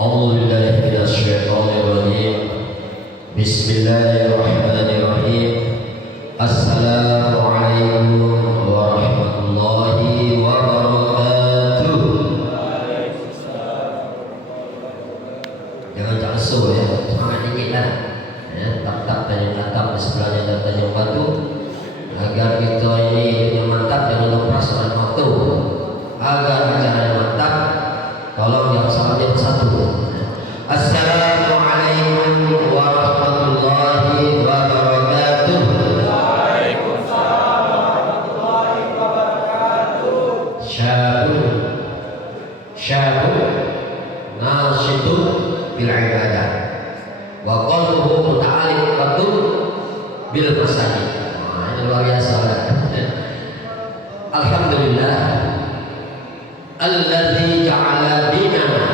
أعوذ بالله من الشيطان الرجيم. بسم الله الرحمن الرحيم. السلام عليكم ورحمة الله وبركاته. Jangan jangsu ya, semangat dikit lah. Ya, tak tanya tatap di sebelahnya dan tanya batu agar kita ini yang mantap jangan lupa soal waktu. Agar acaranya mantap, tolong yang salatnya satu. Assalamualaikum warahmatullahi wabarakatuh. Waalaikumsalam warahmatullahi wabarakatuh. Syabun nasyidun bil ibadah wa qalbuhu muta'alliqatun bil masajid. Nah, ini luar biasa. Alhamdulillah alladzi ja'ala dinana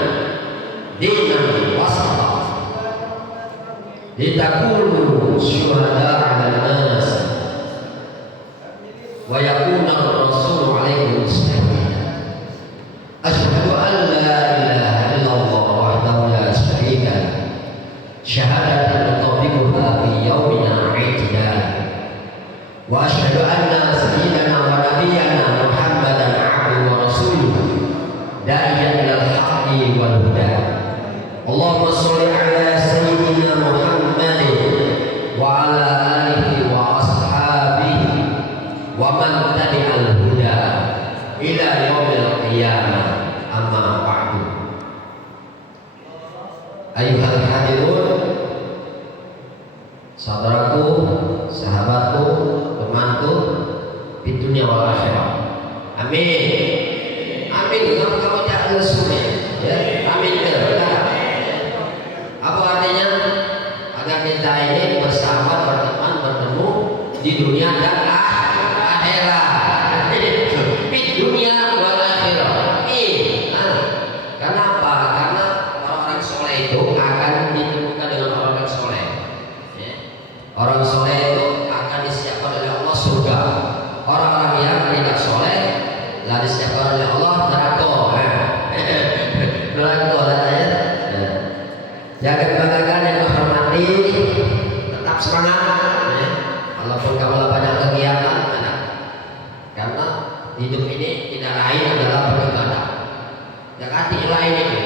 dinan wasata litakunu syuhada 'alan nas wa yakuna ar-rasulu 'alaikum shahida. Asyhadu an la ilaha illallah wahdahu la syarika lah syahadatan nutabbiquha fi yaumina 'idal wa asyhadu anna sayyidana wa nabiyyana Muhammadan 'abduhu wa rasuluhu da'iyan ilal haqqi wal huda. Allahumma sholli ala sayyidina Muhammadin wa ala alihi wa ashabihi wa man tabi'al huda ila yaumil qiyamah. Amma ba'du. Ayuhal hadirun, saudaraku, sahabatku, temanku di dunia wal akhirah. Amin. Amin. Kenapa kamu tak lesunya? Ya, amin. Apa artinya? Agar kita ini bersama, berteman, bertemu di dunia dan akhirat. Di dunia wal akhirah. Amin. Kenapa? Karena orang-orang soleh itu akan ditemukan dengan orang-orang soleh. Ya. Orang soleh itu akan disiapkan oleh Allah surga. Orang-orang yang tidak soleh lah disiapkan oleh Allah neraka. Neraka ya. Jaga kebanggaan yang menghormati, tetap semangat. Ya. Walaupun kamu banyak kegiatan, karena hidup ini tidak lain adalah beribadah. Yang arti lain ini.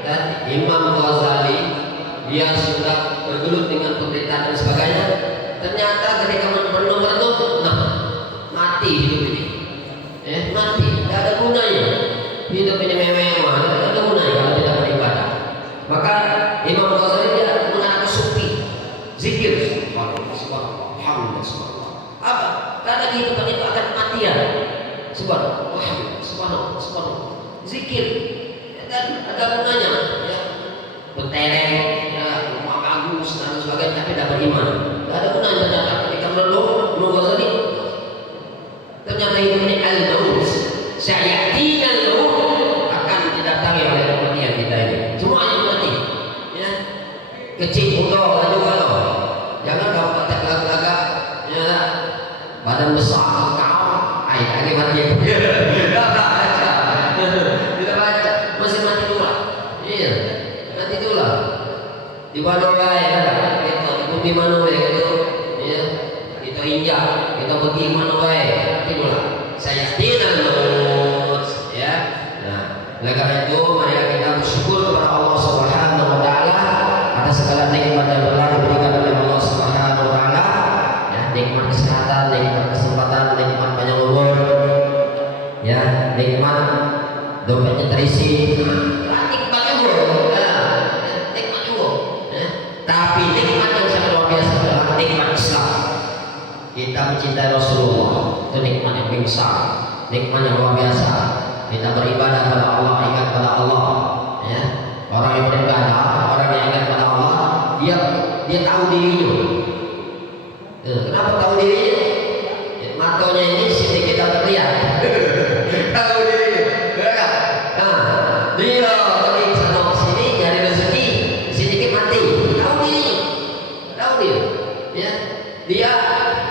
Dan Imam Ghazali dia sudah bergelut dengan penderitaan dan sebagainya. Ternyata ketika merenung, mati hidup ini. Mati, tidak ada gunanya. Hidup ini mewah, tidak ada gunanya kalau tidak beribadah. Maka Imam Ghazali dia mengaku sufi, zikir, subhanallah, alhamdulillah, subhanallah. Apa? Karena kehidupan itu akan kematian. Subhanallah, alhamdulillah, subhanallah, subhanallah. Zikir, dan ada gunanya. Ya. Bertereng, ya, rumah bagus dan sebagainya, tapi tidak beriman. Tidak ada gunanya ternyata. Ketika merenung, Imam Ghazali ternyata hidup ini al-maut, sayatina al-maut, akan didatangi oleh kematian kita ini. Semuanya mati. Ya. Kecil muda juga loh. Jangan kau kata gagak, ya. Badan besar kau, lagi mati. Tidak baca, tidak baca, masih mati dua. Iya, mati dua. Di mana wae, itu di mana wae itu, ya. Kita injak, kita pergi mana wae, mati dua. Saya tidak mau, ya. Nah, oleh karena itu, mari kita bersyukur kepada Allah Subhanahu Wa Taala atas segala nikmat yang telah diberikan oleh Allah Subhanahu Wa Taala. Ya, nikmat kesehatan, nikmat kesempatan, nikmat panjang umur, ya, nikmat dompetnya terisi. Nikmat umur, ya, nikmat umur. Ya. Tapi nikmat yang sangat luar biasa adalah nikmat Islam. Kita mencintai Rasulullah, itu nikmat yang besar, nikmat yang luar biasa. Kita beribadah pada Allah, ingat pada Allah. Ya. Orang yang beribadah, orang yang ingat pada Allah, dia tahu dirinya. Kenapa tahu dirinya? Matanya ini sini kita terlihat. Tahu dirinya. Nah, dia pergi sana sini nyari rezeki, sedikit mati. Tahu dirinya. Tahu dia. Ya. Dia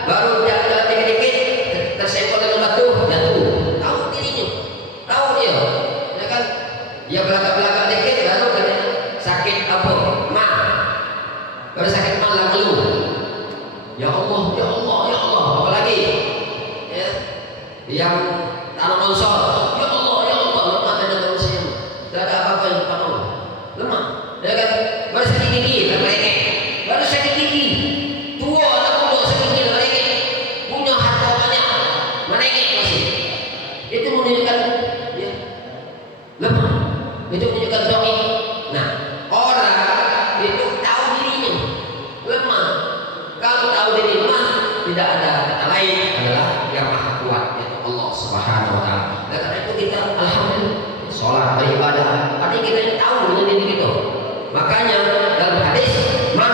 baru jalan dikit-dikit tersenggol dengan batu, jatuh. Tahu dirinya. Tahu dia. Ya kan? Dia belakang-belakang dikit baru sholat, beribadah. Artinya kita ini tahu dengan diri kita. Makanya dalam hadis, man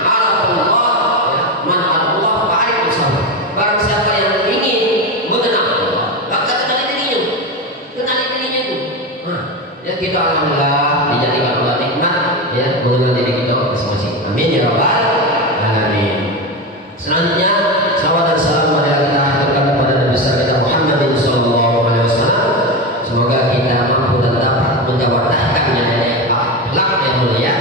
arafallah, ya, man arafallah fa'arif bersama. Barang siapa yang ingin mengenal Allah, maka kenali dirinya. Kenali dirinya itu. Nah, ya kita alhamdulillah dijadikan Allah nikmat, ya mengenal diri kita masing-masing. Amin ya rabbal alamin. Selanjutnya, salawat dan salam marilah kita haturkan kepada Nabi besar kita Muhammadin sallallahu alaihi wasallam. Semoga kita mampu dan dapat menjawabkan nilai akhlak yang mulia,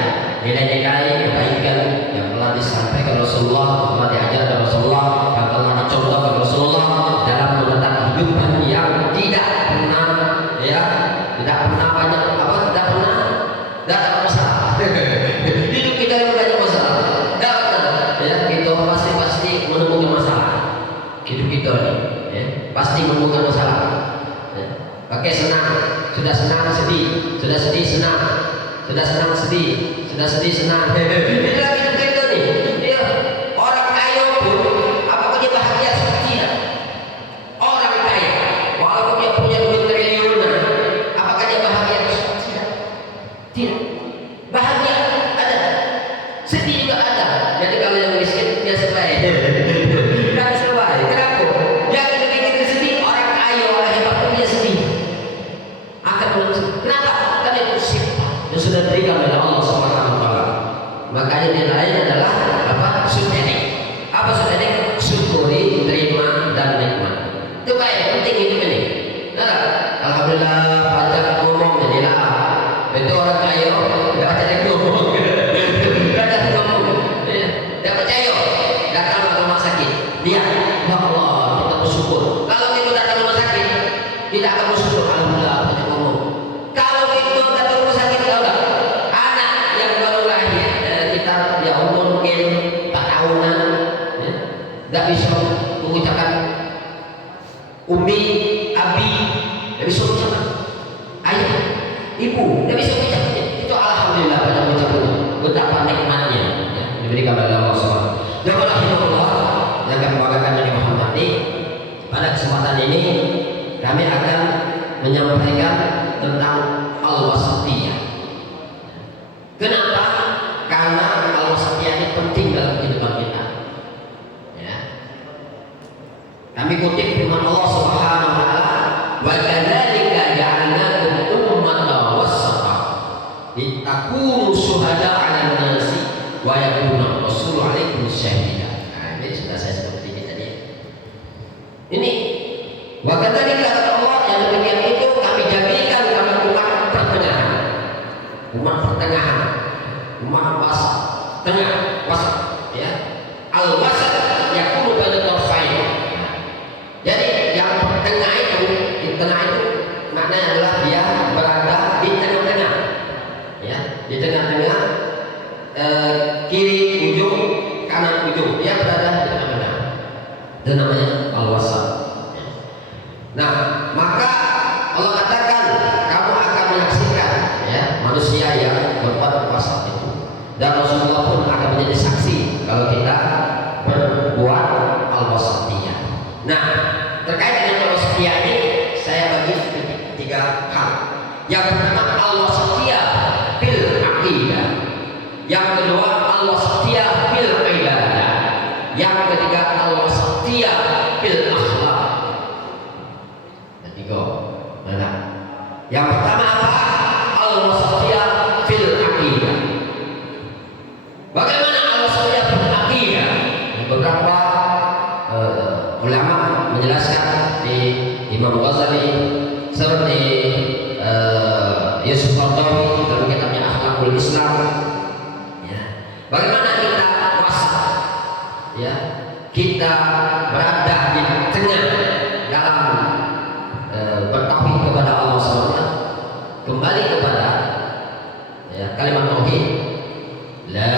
nilai-nilai kebaikan yang telah disampaikan Rasulullah, telah diajarkan Rasulullah, yang telah dicontohkan Rasulullah dalam menetap kehidupan yang tidak pernah, ya, tidak pernah banyak apa, tidak ada masalah. Hidup kita yang banyak masalah, tidak pernah, ya, kita pasti menemukan masalah. Hidup kita ini, ya, pasti menemukan masalah. Oke, senang, sudah senang sedih, sudah sedih senang, sudah senang sedih, sudah sedih senang. Ini lagi hidup kita nih. Dia orang kaya pun, apakah dia bahagia tidak? Orang kaya, walaupun dia punya duit triliunan, apakah dia bahagia tidak? Tidak. Bahagia ada, sedih juga ada. Jadi kalau yang miskin dia sebaik, tidak sebaik. Kenapa? Yang kita sedih, orang kaya, orang hebat pun dia sedih. Kenapa? Karena itu sifat yang sudah diberikan oleh Allah Subhanahu wa taala. Makanya nilainya adalah apa? Syukuri. Apa syukuri? Syukuri, terima dan nikmat. Itu baik, penting hidup ini. Nah, alhamdulillah pajak ngomong jadilah. Itu orang kaya, enggak ada yang ngomong. Enggak ada yang ngomong. Enggak percaya. Datang ke rumah sakit. Dia, ya Allah, kita bersyukur. Kalau kita datang ke rumah sakit, kita akan bersyukur. Alhamdulillah. Tidak bisa mengucapkan umi, abi, tidak bisa mengucapkan ayah, ibu, tidak bisa mengucapkan. Itu alhamdulillah pada mengucapkan betapa nikmatnya, ya, diberikan oleh Allah SWT. Dan alhamdulillah yang kami banggakan Nabi Muhammad ini, pada kesempatan ini kami akan menyampaikan tentang al-wasatiyah. Kenapa? Karena al-wasatiyah ini penting dalam kehidupan kita. Kami kutip firman Allah Subhanahu wa taala, "Wa kadzalika ja'alnakum ummatan wasata litakunu syuhada'a 'alan nasi wa yakuna rasulu 'alaikum syahida." Nah, ini sudah saya sebutin tadi. Ini wa kadzalika Allah yang demikian itu kami jadikan kami umat pertengahan. Umat pertengahan. Umat wasat. Tengah, wasat, ya. Al-wasat yakunu baina tarfain. Jadi yang tengah itu, di tengah itu maknanya adalah dia berada di tengah-tengah, ya, di tengah-tengah, kiri ujung, kanan ujung, dia berada di tengah-tengah. Itu namanya al-wasat. Nah, maka Allah katakan kamu akan menyaksikan, ya, manusia yang berbuat wasat itu, dan Rasulullah pun akan menjadi saksi kalau kita berbuat al-wasatiyah. Nah, terkait dengan al-wasatiyah ini saya bagi tiga hal. Yang pertama al-wasatiyah fil aqidah. Yang kedua al-wasatiyah fil ibadah. Yang ketiga al-wasatiyah fil akhlak. Ketiga. Mana? Yang pertama apa? Al-wasatiyah fil aqidah. Bagaimana al-wasatiyah fil aqidah? Beberapa ulama menjelaskan di Imam Ghazali seperti Yusuf Qaradawi dalam kitabnya Akhlakul Islam, ya. Bagaimana kita wasat, ya, kita berada di tengah dalam bertauhid kepada Allah SWT, kembali kepada, ya, kalimat tauhid la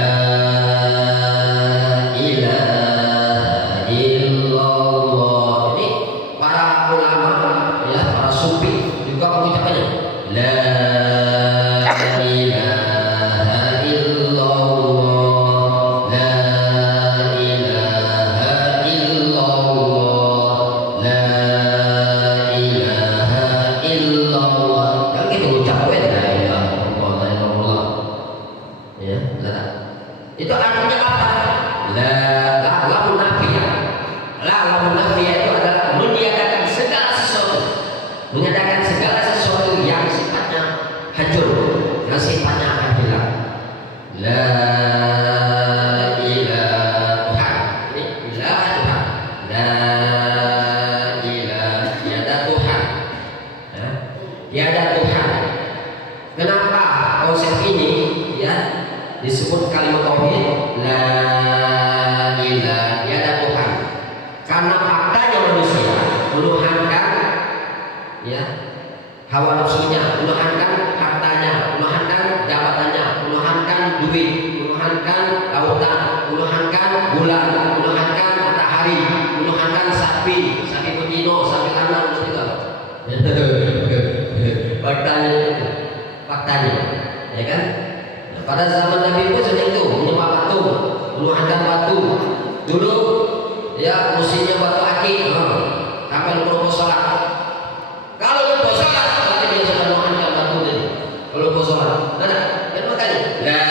illallah, kan gitu. tiada Tuhan. Kenapa konsep ini ya disebut kalimat tauhid la ilaha tiada Tuhan? Karena faktanya manusia menuhankan ya hawa nafsunya, menuhankan hartanya, menuhankan jabatannya, menuhankan duit, menuhankan lautan, menuhankan bulan, menuhankan matahari, menuhankan sapi betina, sapi kandang, juga. faktanya, ya kan? Nah, pada zaman Nabi pun seperti itu, menyembah batu, menuhankan batu. Dulu, ya musimnya batu akik, sampai lupa sholat. Kalau lupa sholat, berarti dia sudah menuhankan batu tadi. Kalau lupa sholat, ada, dan makanya, la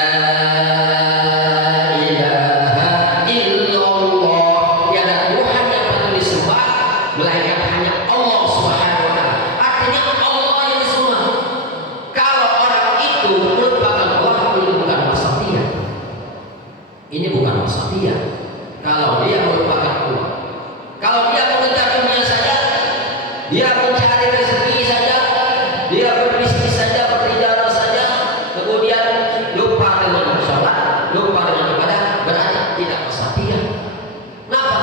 ilaha illallah, tiada Tuhan yang patut disembah melainkan hanya Allah Subhanahu wa Ta'ala. Artinya Allah yang disembah. Kalau orang itu melupakan Allah, ini bukan wasatiyah. Ini bukan wasatiyah. Kalau dia melupakan Allah, kalau dia mengejar dunia saja, dia mencari rezeki saja, dia berbisnis saja, bertijarah saja, kemudian lupa dengan sholat, lupa dengan ibadah, berarti tidak wasatiyah. Kenapa?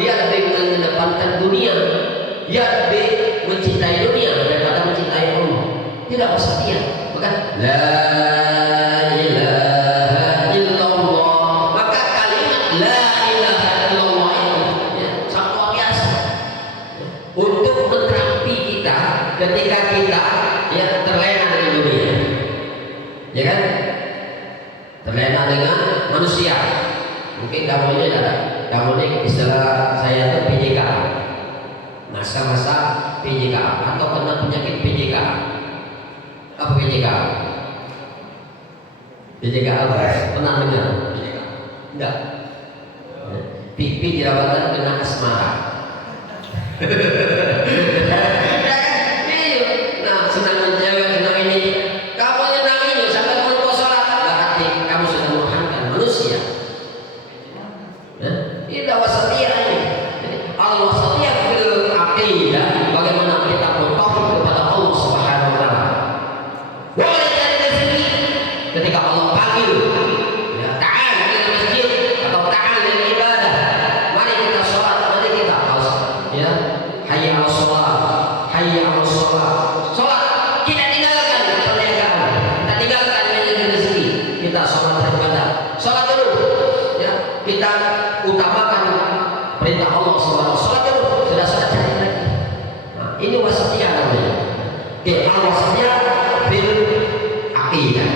Dia lebih mengedepankan dunia, dia lebih mencintai dunia daripada mencintai Allah. Tidak wasatiyah. Bukan la ilaha illallah. Maka kalimat la ilaha illallah itu ya, sangat luar biasa ya, untuk menterapi kita ketika kita ya terlena dengan dunia, ya kan? Terlena dengan manusia. Mungkin kamu ini ada, kamu ini istilah saya itu PJK, masa-masa PJK atau kena penyakit PJK. Apa PJK? PJK apa? Pernah dengar? PJK? Enggak. Pipi jerawatan kena asmara. Nah, senang menjawab, senang ini. Kamu senang ini sampai kamu lupa sholat, berarti kamu sudah menuhankan manusia. Ini tidak wasatiyah ini. Al-wasatiyah fil aqidah, bagaimana kita bertauhid kepada Allah Subhanahu wa Ta'ala. Boleh cari rezeki ketika Allah panggil, ya, ta'al ila masjid atau ta'al lil ibadah. Mari kita sholat, mari kita ya, hayya 'alas sholat, hayya 'alas sholat. Sholat kita tinggalkan perniagaan, kita tinggalkan mencari rezeki, kita sholat beribadah. Sholat dulu, ya, kita utamakan perintah Allah SWT. Sholat dulu, sudah sholat cari lagi. Nah, ini wasatiyah namanya. Al-wasatiyah fil aqidah.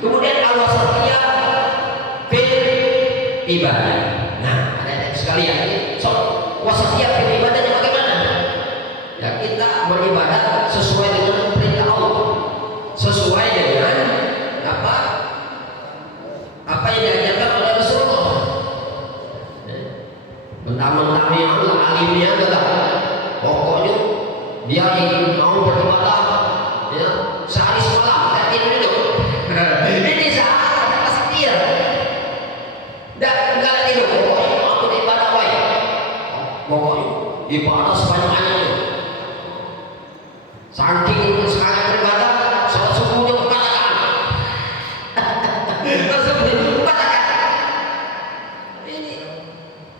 Kemudian al-wasatiyah fil ibadah. Nah, ada sekalian ini. So, wasatiyah fil ibadahnya bagaimana? Ya, kita beribadah sesuai dengan perintah Allah, sesuai dengan apa yang diajarkan oleh Rasulullah. Mentang-mentang yang alimnya adalah pokoknya dia ingin mau beribadah ya sehari semalam dan tidur itu. Ini salah pasti dia. Dan enggak tidur pokoknya aku beribadah baik. Pokoknya ibadah sebanyak-banyaknya. Saking sekali beribadah, sholat subuhnya berkatakan.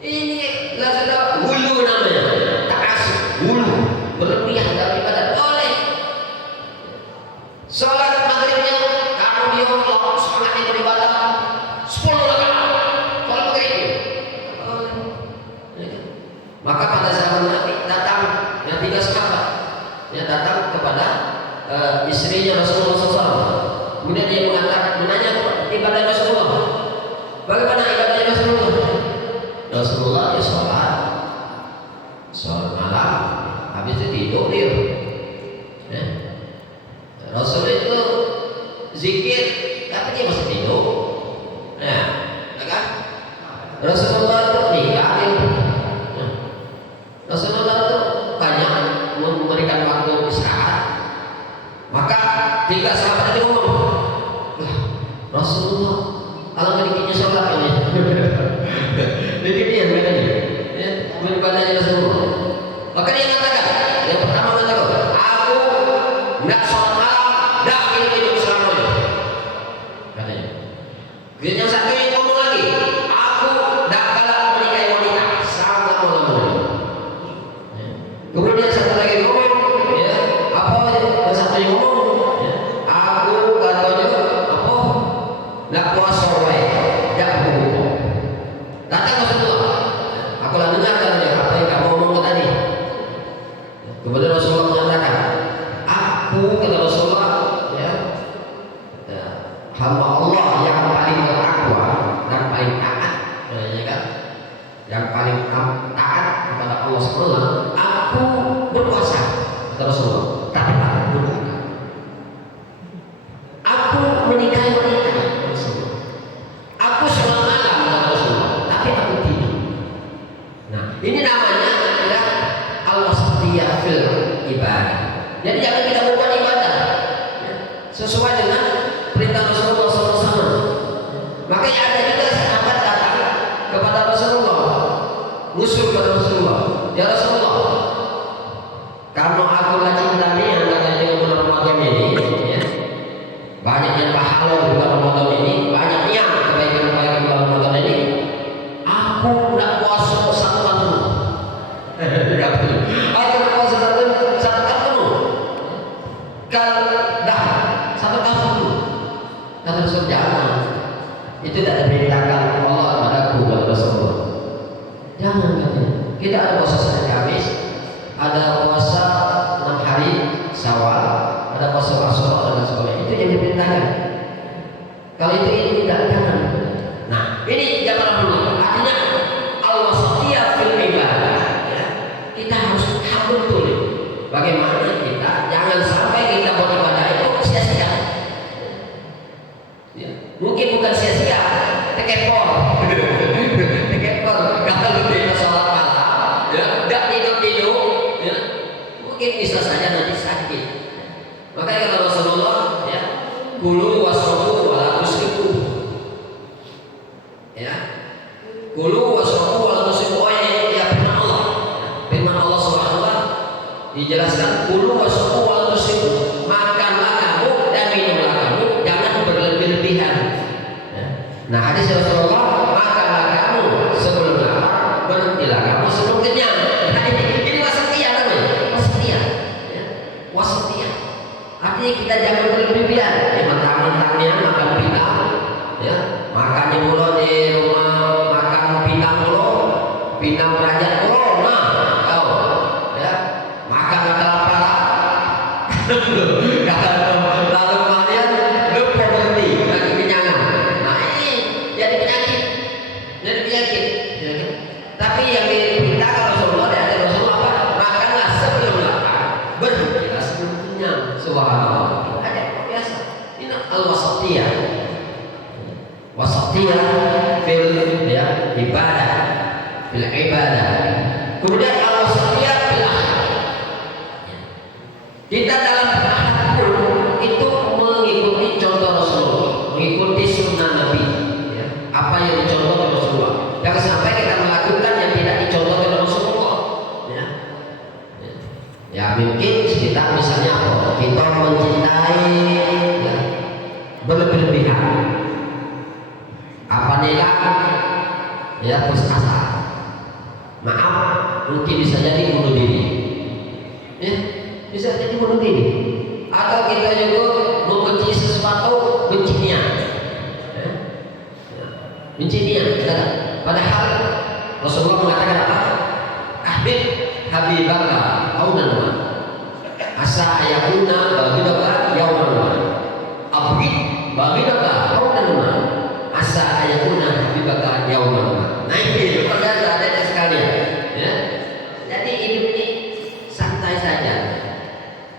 Ini lah sudah hulu namanya, ta'asub, hulu, berlebihan dalam ibadah boleh. Sholat maghribnya kamu diolok semangatnya beribadah 10 rakaat, sholat maghrib. Maka pada zaman Nabi datang yang 3 sahabat, ya datang kepada istrinya Rasulullah SAW. Kemudian dia menanya ibadah Rasulullah, bagaimana ibadahnya Rasulullah? Rasulullah ya sholat malam, habis itu tidur dia. Ya. Rasul itu zikir, tapi dia masih tidur. Ya, kan? Rasulullah itu nikah dia. Ya. Rasulullah itu banyak memberikan waktu istirahat. Maka 3 sahabat itu ngomong, Rasulullah, kalau dikitnya sholat ini. Dikit dia bedanya, ya, ibadahnya Rasulullah. Maka dia katakan, yang pertama katakan, aku nggak sholat malam, nggak hidup selamanya. Katanya. Yang satu yang ngomong lagi, aku nggak kalah menikahi wanita selama-lamanya. Kemudian satu lagi ngomong, ya, apa yang satu yang ngomong, ya, aku katanya apa, nggak puasa wae, nggak berbuka. Datang Rasulullah, aku lah dengar katanya apa yang kamu ngomong tadi. Kemudian Rasulullah mengatakan, aku kata Rasulullah, ya, hamba Allah yang paling bertakwa dan paling taat, ya kan? Yang paling taat kepada Allah SWT. Aku berpuasa kata Rasulullah, tapi aku berbuka. Aku menikahi wanita kata Rasulullah. Aku sholat malam kata Rasulullah, tapi aku tidur. Nah, ini namanya ya al-wasatiyah fil ibadah. Jadi jangan kita bukan ibadah ya, sesuai dengan perintah Rasulullah SAW. Makanya ada juga sahabat datang kepada Rasulullah, ngusul kepada Rasulullah, ya Rasulullah, karena aku lah cinta nih yang katanya dengan bulan Ramadan ini, ya, banyaknya pahala di bulan Ramadan ini, banyaknya kebaikan-kebaikan bulan Ramadan ini, aku nak puasa satu tahun penuh. Aku nak puasa satu tahun penuh. Kalau dah satu tahun penuh, kata Rasul jangan. Itu tidak diperintahkan Allah kepadaku kata Rasulullah. Jangan katanya. Kita ada puasa Senin Kamis, ada puasa 6 hari Syawal, ada puasa Asyura dan sebagainya. Itu yang diperintahkan. Kalau itu tidak jangan. Nah, ini jangan dulu. Artinya al-wasatiyah fil ibadah. Ya. Kita harus tahu betul bagaimana kita jangan sampai kita beribadah itu sia-sia. Ya. Mungkin bukan sia-sia, tekepor. Tekepor. Kalau kita sholat malam, ya, nggak tidur-tidur, ya, mungkin bisa saja nanti sakit. Makanya kata Rasulullah, ya, kulu wasrobu wala tusrifu. Ya, kulu wasrobu wala tusrifu. Ya, firman Allah. Firman Allah SWT dijelaskan kulu wasrobu wala tusrifu. Makanlah kamu dan minumlah kamu, jangan berlebih-lebihan. Ya. Nah, hadis Rasulullah, makanlah kamu sebelum lapar, berhentilah kamu sebelum kenyang. Nah, ini wasatiyah namanya, wasatiyah. Ya. Wasatiyah. Artinya kita jangan berlebihan. Ya, mentang-mentangnya makan pinang, ya, makannya mulu di rumah makan pinang mulu, pinang raja mulu, nah, kau, ya, makan kelaparan. Lalu kemudian lupa berhenti lagi kenyangan. Nah, ini jadi penyakit, ya kan? Tapi yang diperintahkan Rasulullah dari Rasulullah apa? Makanlah sebelum lapar, berhentilah sebelum kenyang. Subhanallah. Ada biasa. Ini al-wasatiyah. Wasatiyah fil ya ibadah, fil ibadah. Kemudian al-wasatiyah fil akhlak. Kita dalam berakhlak pun itu mengikuti contoh Rasulullah, mengikuti sunnah Nabi. Ya. Apa yang dicontohkan Rasulullah. Jangan sampai kita melakukan yang tidak dicontohkan Rasulullah. Ya. Ya mungkin kita misalnya apa? Kita mencintai ya, berlebihan. Apa nilai? Ya putus asa. Maaf, mungkin bisa jadi bunuh diri. Ya, bisa jadi bunuh diri. Atau kita juga membenci sesuatu, benci niat. Ya. Benci niat. Padahal Rasulullah mengatakan apa? Ahbib habibaka aunan ma. Asa ayakuna bagidaka yauman ma. Abghid bagidaka aunan ma. Asa ayakuna habibaka yauman ma. Nah ini perkataan ada sekalian. Ya. Jadi hidup ini santai saja.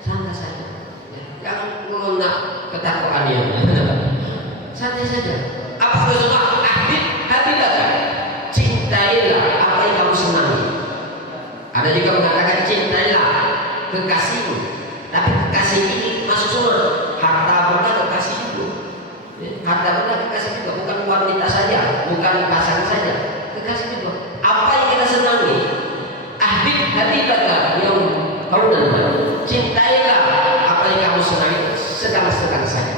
Santai saja. Ya. Jangan melunak ketakwaannya. Santai saja. Apa Rasulullah? Ahbib habibaka. Cintailah apa yang kamu senangi. Ada juga mengatakan cintailah kekasihmu. Tapi kekasih ini masuk semua. Harta benda kekasih itu. Harta benda kekasih juga. Bukan wanita saja, bukan pasangan saja. Kekasih juga. Apa yang kita senangi? Ahbib habibaka yang kau cintai senangi sedang-sedang saja.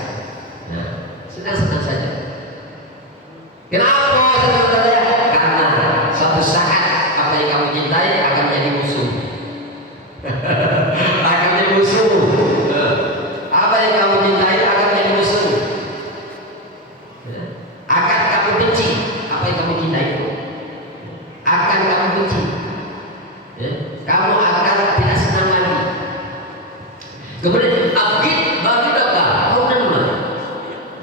Nah, sedang-sedang saja. Kenapa sedang-sedang saja? Karena suatu saat apa yang kamu cintai akan menjadi musuh. Akan menjadi musuh. Apa yang kamu cintai akan menjadi musuh. Akan kamu benci apa yang kamu cintai. Akan kamu benci. Kamu akan tidak senang lagi. Kemudian abid bagi kau kenal.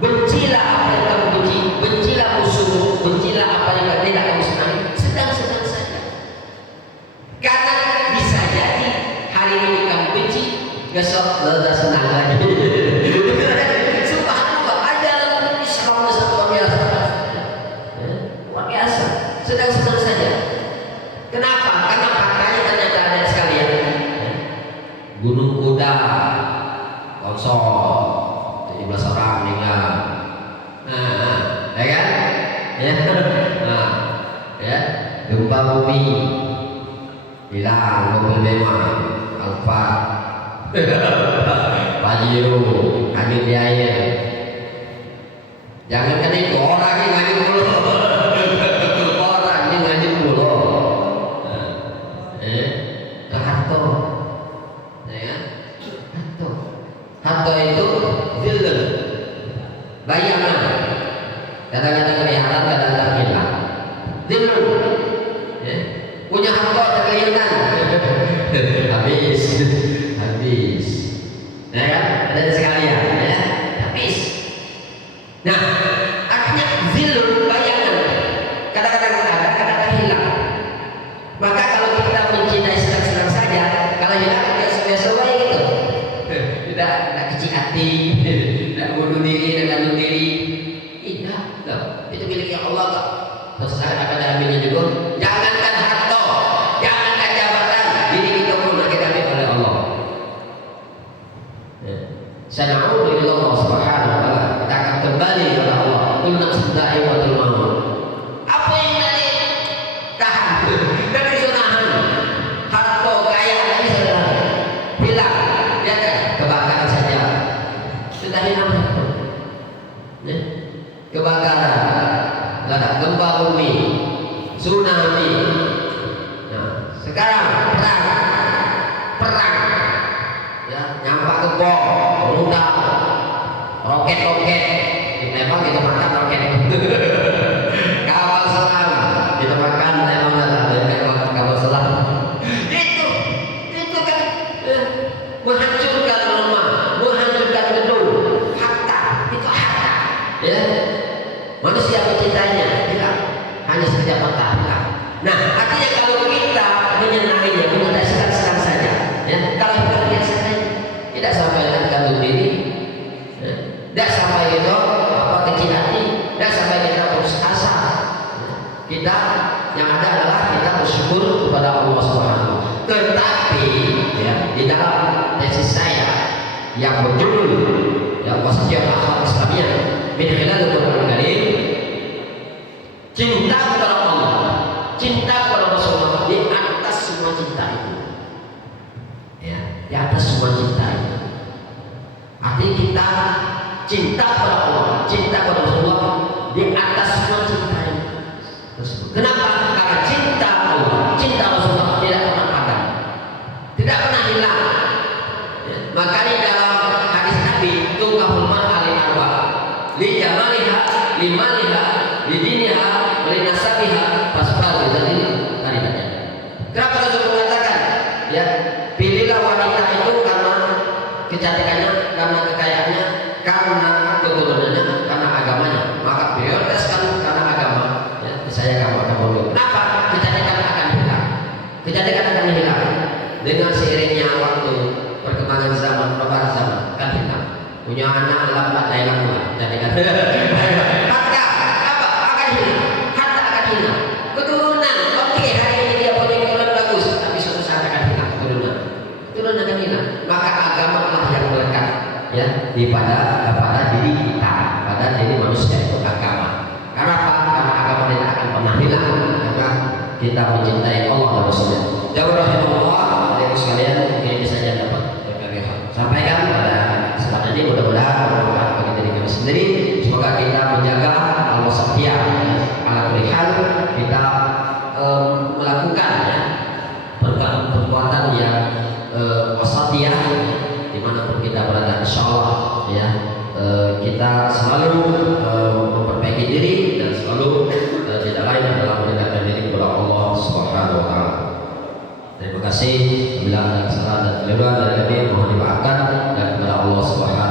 Bencilah apa yang kamu benci, bencilah musuhmu, bencilah apa yang tidak kamu senangi, sedang-sedang saja. Karena bisa jadi hari ini kamu benci, besok sudah senang lagi. Subhanallah, ajaran Islam luar biasa. Luar biasa, sedang-sedang saja. Kenapa? Karena faktanya ternyata ada sekalian. Gunung Kuda kosong, 17 orang meninggal. Nah, ya kan? Ya, nah, ya, gempa bumi hilang mobil memang Alfa, Pajero, angin di air. Jangan kan itu orang yang ngajin mulu, orang yang ngajin mulu. Harto, ya, harto itu zilul, bayangan, kadang-kadang kelihatan, kadang-kadang hilang. Zilul, ya. Punya harto terkelihatan, habis, ya kan? Ada sekalian, ya, habis. Nah, artinya zilul bayangan, kadang-kadang ada, kadang-kadang hilang. Maka kalau kita mencintai sedang-sedang saja, kalau hilang biasa-biasa baik gitu. Tidak kecil hati, tidak bunuh diri, tidak gantung diri. Tidak, itu miliknya Allah kok. Terus akan diambilnya juga. Jangankan harta, jangankan jabatan, diri kita pun akan diambil oleh Allah. Sana'udu ila Allah Subhanahu wa ta'ala. Kita akan kembali kepada Allah. Kullu nafsin dha'iqatul maut. Apa yang tadi tahan? Dan bisa nahan. Harta kaya bisa nahan. Hilang, ya kan? Kebakaran saja. Sudah hilang. Ya? Kebakaran, ada gempa bumi, tsunami. Nah, sekarang perang. Ya, nyampak ke bom, meledak, roket, ditembak kita makan roket. Kapal selam kita makan tembak kapal selam. Itu kan menghancurkan rumah, menghancurkan gedung, harta, itu harta. Ya, manusia mencintainya, hilang, hanya sekejap mata hilang. Nah, artinya kalau kita menyenanginya, mencintai sedang-sedang saja, ya, kalau kita biasa saja, tidak sampai dengan gantung diri, ya, tidak sampai itu kecil hati, tidak sampai kita putus asa. Kita yang ada adalah kita bersyukur kepada Allah Subhanahu. Tetapi ya, di dalam tesis saya yang berjudul ya Wasiyah Akhlak Islamiyah min khilal Al-Qur'an Karim, cinta kepada Allah, cinta kepada Rasulullah di atas semua cinta itu. Ya, di atas semua cinta itu. Artinya kita cinta kepada Allah, cinta kepada Rasulullah di atas semua cinta itu. Kenapa? Karena cinta Allah, cinta Rasulullah tidak pernah padam, tidak pernah hilang. Ya, makanya dalam hadis Nabi, tungkahul mar'a li arba, li jamaliha, li maliha, li diniha, li nasabiha, fasfar jadi tarikannya. Kenapa Rasul mengatakan? Ya, pilihlah wanita itu karena kecantikannya, karena kekayaannya, karena keturunannya, karena agamanya. Maka prioritaskan karena agama. Ya, saya agama dulu. Kenapa? Kecantikan akan hilang. Kecantikan akan hilang dengan seiringnya waktu, perkembangan zaman, perubahan zaman akan hilang. Punya anak lambat hilang pula kecantikan. Harta apa? Akan hilang. Harta akan hilang. Keturunan, oke, hari ini dia punya keturunan bagus, tapi suatu saat akan hilang keturunan. Keturunan akan hilang. Maka agama lah yang melekat ya pada diri kita, pada diri manusia itu agama. Karena apa? Karena agama tidak akan pernah hilang karena kita mencintai Allah dan Rasulnya. Jawab rahimahullah, sekalian mungkin ini saja dapat sampaikan pada kasih. Bila ada kesalahan dan keliruan dari kami mohon dimaafkan, dan kepada Allah Subhanahu